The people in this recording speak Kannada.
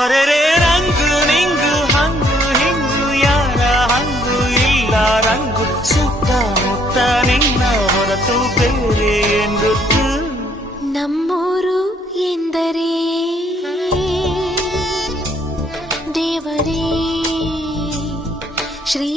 ಅರೆರೆ ರಂಗು ನಿಂಗು ಹಂಗು ಹಿಂಗು ಯಾರ ಹಂಗು ಇಲ್ಲ ರಂಗು ಸುತ್ತಮುತ್ತ ನಿನ್ನ ಹೊರತು ಬೇರೆ ಎಂದುತ್ತು. ನಮ್ಮೂರು ಎಂದರೆ ದೇವರೇ ಶ್ರೀ